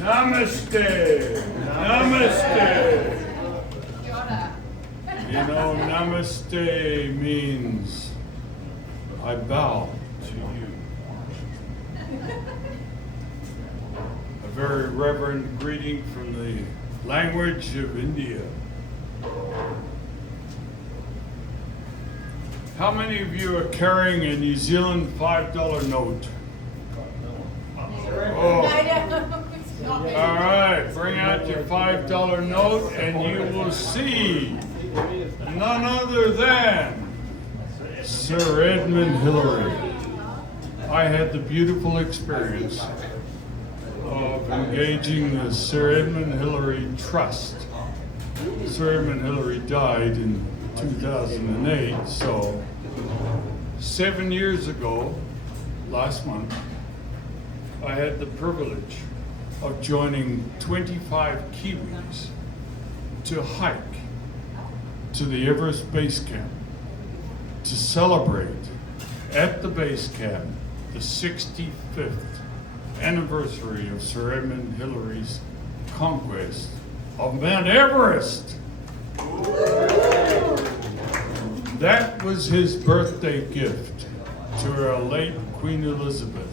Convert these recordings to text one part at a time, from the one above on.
Namaste. Namaste. You know, namaste means I bow to you. A very reverent greeting from the language of India. How many of you are carrying a New Zealand $5 note? Oh. All right, bring out your $5 note and you will see none other than Sir Edmund Hillary. I had the beautiful experience of engaging the Sir Edmund Hillary Trust. Sir Edmund Hillary died in 2008, so 7 years ago, last month, I had the privilege of joining 25 Kiwis to hike to the Everest Base Camp to celebrate at the base camp the 65th anniversary of Sir Edmund Hillary's conquest of Mount Everest. That was his birthday gift to our late Queen Elizabeth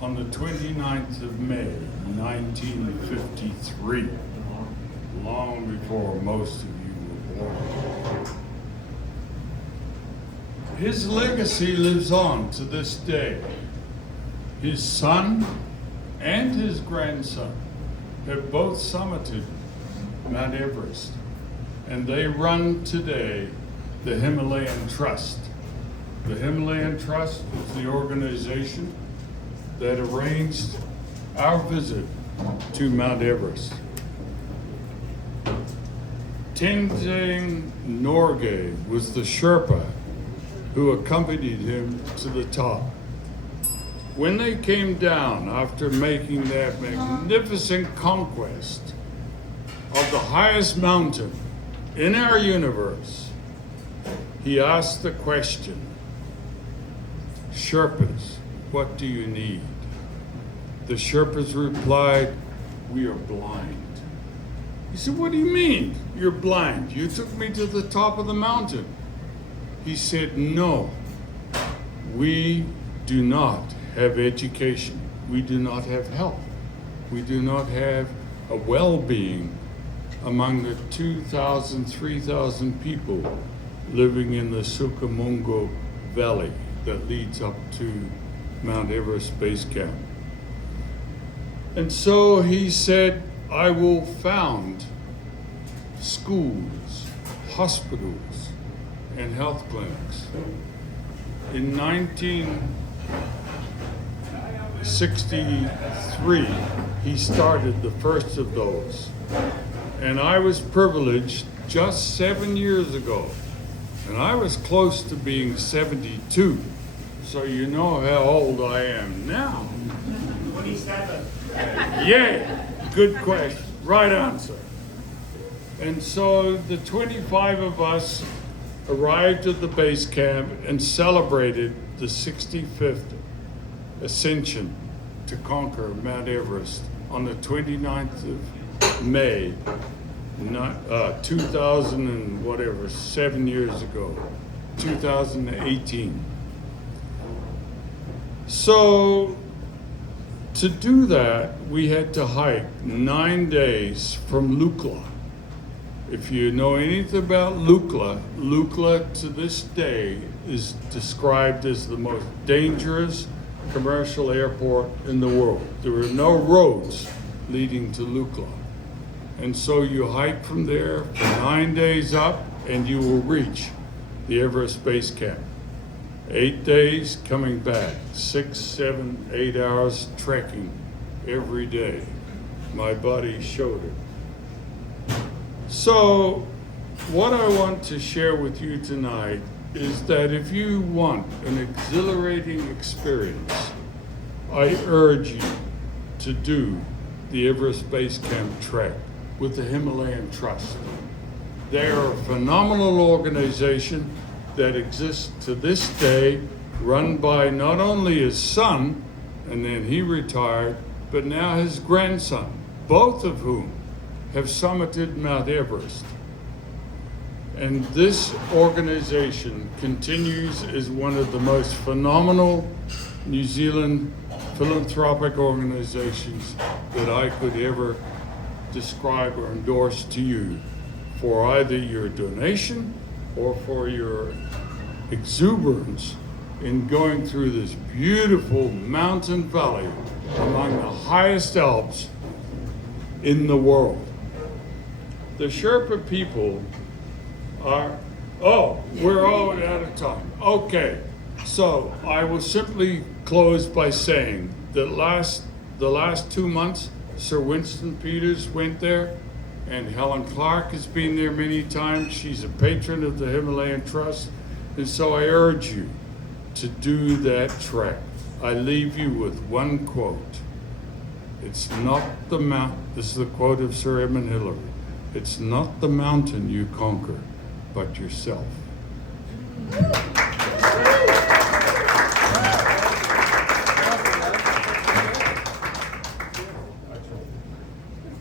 on the 29th of May, 1953, long before most of you were born. His legacy lives on to this day. His son and his grandson have both summited Mount Everest, and they run today the Himalayan Trust. The Himalayan Trust is the organization that arranged our visit to Mount Everest. Tenzing Norgay was the Sherpa who accompanied him to the top. When they came down after making that magnificent conquest of the highest mountain in our universe, he asked the question, Sherpas, what do you need? The Sherpas replied, we are blind. He said, what do you mean you're blind? You took me to the top of the mountain. He said, no, we do not have education. We do not have health. We do not have a well-being among the 2,000, 3,000 people living in the Sukamongo Valley that leads up to Mount Everest Base Camp. And so he said, I will found schools, hospitals, and health clinics. In 1963, he started the first of those. And I was privileged just 7 years ago, and I was close to being 72. So you know how old I am now. 27. Yay, good question, right answer. And so the 25 of us arrived at the base camp and celebrated the 65th ascension to conquer Mount Everest on the 29th of May, 2000 and whatever, 7 years ago, 2018. So to do that, we had to hike 9 days from Lukla. If you know anything about Lukla, Lukla to this day is described as the most dangerous commercial airport in the world. There are no roads leading to Lukla. And so you hike from there for 9 days up and you will reach the Everest Base Camp. 8 days coming back, 6, 7, 8 hours trekking every day. My body showed it. So what I want to share with you tonight is that if you want an exhilarating experience, I urge you to do the Everest Base Camp trek with the Himalayan Trust. They are a phenomenal organization that exists to this day, run by not only his son, and then he retired, but now his grandson, both of whom have summited Mount Everest. And this organization continues as one of the most phenomenal New Zealand philanthropic organizations that I could ever describe or endorse to you for either your donation or for your exuberance in going through this beautiful mountain valley among the highest Alps in the world. The Sherpa people are, we're all out of time. Okay, so I will simply close by saying that the last 2 months, Sir Winston Peters went there, and Helen Clark has been there many times. She's a patron of the Himalayan Trust, and so I urge you to do that trek. I leave you with one quote. It's not the mountain, this is the quote of Sir Edmund Hillary, it's not the mountain you conquer, but yourself.